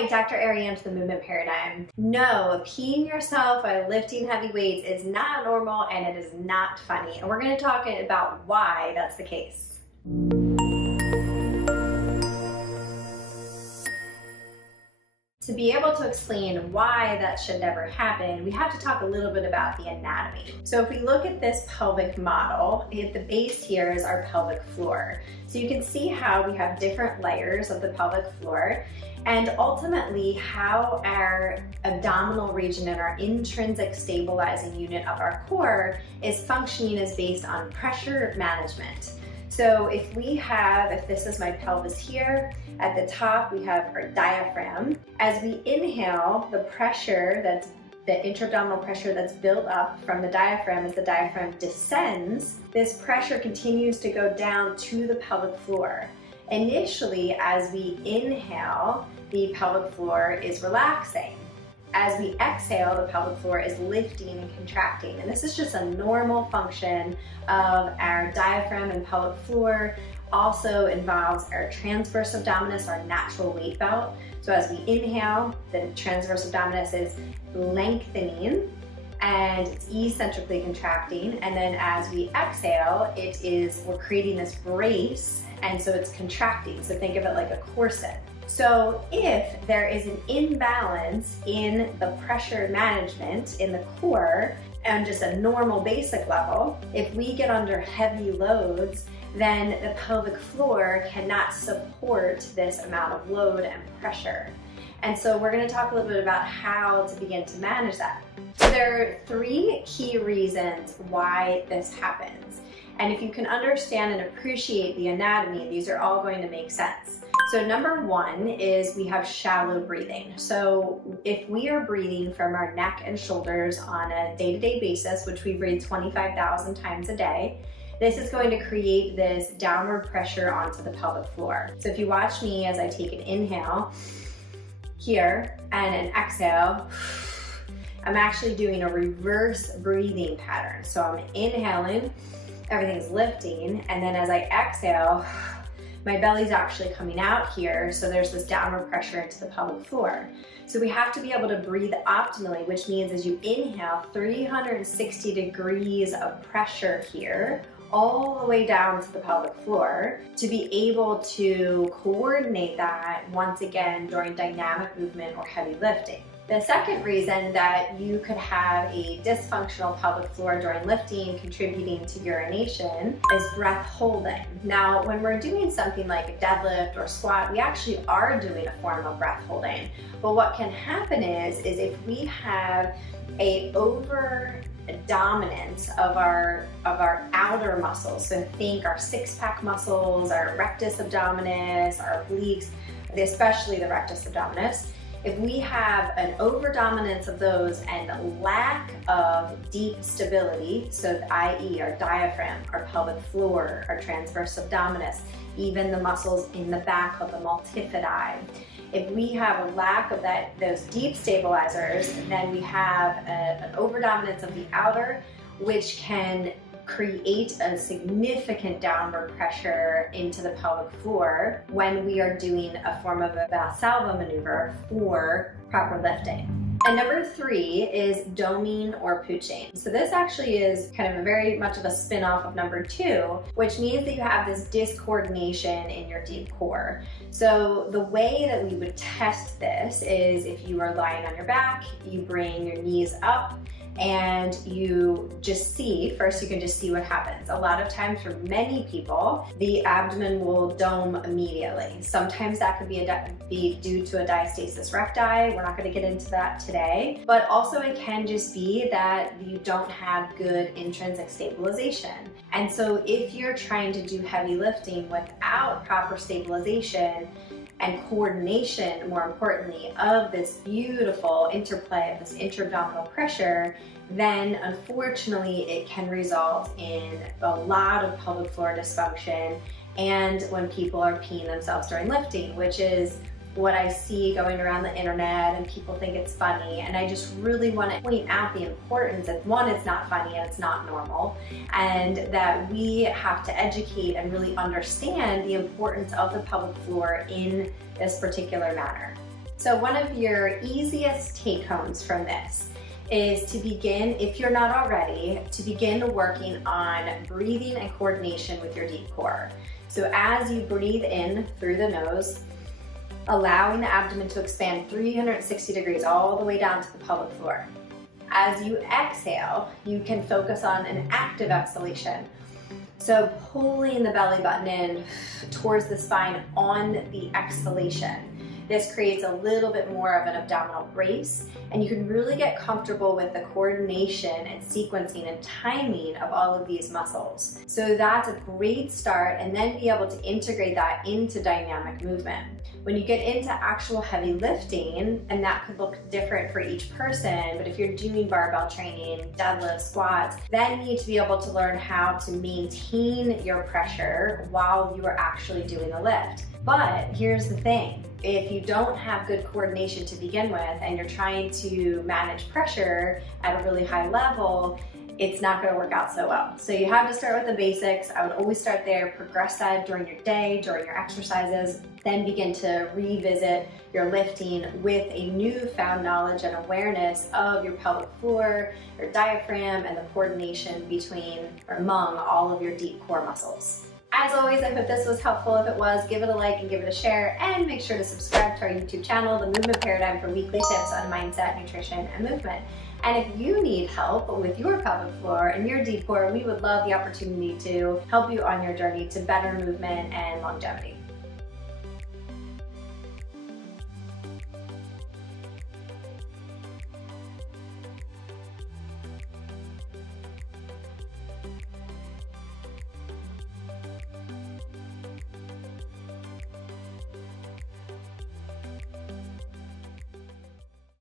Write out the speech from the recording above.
Hi, Dr. Ariane to the Movement Paradigm. No, peeing yourself while lifting heavy weights is not normal and it is not funny. And we're going to talk about why that's the case. To be able to explain why that should never happen, we have to talk a little bit about the anatomy. So if we look at this pelvic model, at the base here is our pelvic floor. So you can see how we have different layers of the pelvic floor, and ultimately how our abdominal region and our intrinsic stabilizing unit of our core is functioning is based on pressure management. So if this is my pelvis here, at the top we have our diaphragm. As we inhale, the intra-abdominal pressure that's built up from the diaphragm, as the diaphragm descends, this pressure continues to go down to the pelvic floor. Initially, as we inhale, the pelvic floor is relaxing. As we exhale, the pelvic floor is lifting and contracting. And this is just a normal function of our diaphragm and pelvic floor. Also involves our transverse abdominis, our natural weight belt. So as we inhale, the transverse abdominis is lengthening and it's eccentrically contracting. And then as we exhale, we're creating this brace, and so it's contracting. So think of it like a corset. So if there is an imbalance in the pressure management in the core and just a normal basic level, if we get under heavy loads, then the pelvic floor cannot support this amount of load and pressure. And so we're going to talk a little bit about how to begin to manage that. So there are 3 key reasons why this happens. And if you can understand and appreciate the anatomy, these are all going to make sense. So number 1 is we have shallow breathing. So if we are breathing from our neck and shoulders on a day-to-day basis, which we breathe 25,000 times a day, this is going to create this downward pressure onto the pelvic floor. So if you watch me as I take an inhale here and an exhale, I'm actually doing a reverse breathing pattern. So I'm inhaling, everything's lifting, and then as I exhale, my belly's actually coming out here, so there's this downward pressure into the pelvic floor. So we have to be able to breathe optimally, which means as you inhale, 360 degrees of pressure here, all the way down to the pelvic floor, to be able to coordinate that once again during dynamic movement or heavy lifting. The second reason that you could have a dysfunctional pelvic floor during lifting contributing to urination is breath holding. Now, when we're doing something like a deadlift or squat, we actually are doing a form of breath holding. But what can happen is if we have a over dominance of our outer muscles, so think our six-pack muscles, our rectus abdominis, our obliques, especially the rectus abdominis. If we have an overdominance of those and lack of deep stability, so i.e. our diaphragm, our pelvic floor, our transverse abdominis, even the muscles in the back of the multifidi, if we have a lack of those deep stabilizers, then we have an overdominance of the outer, which can create a significant downward pressure into the pelvic floor when we are doing a form of a Valsalva maneuver for proper lifting. And number 3 is doming or pooching. So this actually is kind of very much of a spin-off of number 2, which means that you have this discoordination in your deep core. So the way that we would test this is if you are lying on your back, you bring your knees up, and you just see, first you can just see what happens. A lot of times for many people, the abdomen will dome immediately. Sometimes that could be due to a diastasis recti. We're not gonna get into that today, but also it can just be that you don't have good intrinsic stabilization. And so if you're trying to do heavy lifting without proper stabilization and coordination, more importantly, of this beautiful interplay of this intra-abdominal pressure, then unfortunately it can result in a lot of pelvic floor dysfunction and when people are peeing themselves during lifting, which is what I see going around the internet and people think it's funny. And I just really want to point out the importance of, one, it's not funny and it's not normal, and that we have to educate and really understand the importance of the pelvic floor in this particular manner. So one of your easiest take-homes from this is to begin, if you're not already, to begin working on breathing and coordination with your deep core. So as you breathe in through the nose, allowing the abdomen to expand 360 degrees all the way down to the pelvic floor. As you exhale, you can focus on an active exhalation. So pulling the belly button in towards the spine on the exhalation. This creates a little bit more of an abdominal brace, and you can really get comfortable with the coordination and sequencing and timing of all of these muscles. So that's a great start, and then be able to integrate that into dynamic movement. When you get into actual heavy lifting, and that could look different for each person, but if you're doing barbell training, deadlifts, squats, then you need to be able to learn how to maintain your pressure while you are actually doing the lift. But here's the thing. If you don't have good coordination to begin with and you're trying to manage pressure at a really high level, it's not going to work out so well. So you have to start with the basics. I would always start there, progress that during your day, during your exercises, then begin to revisit your lifting with a newfound knowledge and awareness of your pelvic floor, your diaphragm, and the coordination between or among all of your deep core muscles. As always, I hope this was helpful. If it was, give it a like and give it a share, and make sure to subscribe to our YouTube channel, The Movement Paradigm, for weekly tips on mindset, nutrition, and movement. And if you need help with your pelvic floor and your deep core, we would love the opportunity to help you on your journey to better movement and longevity.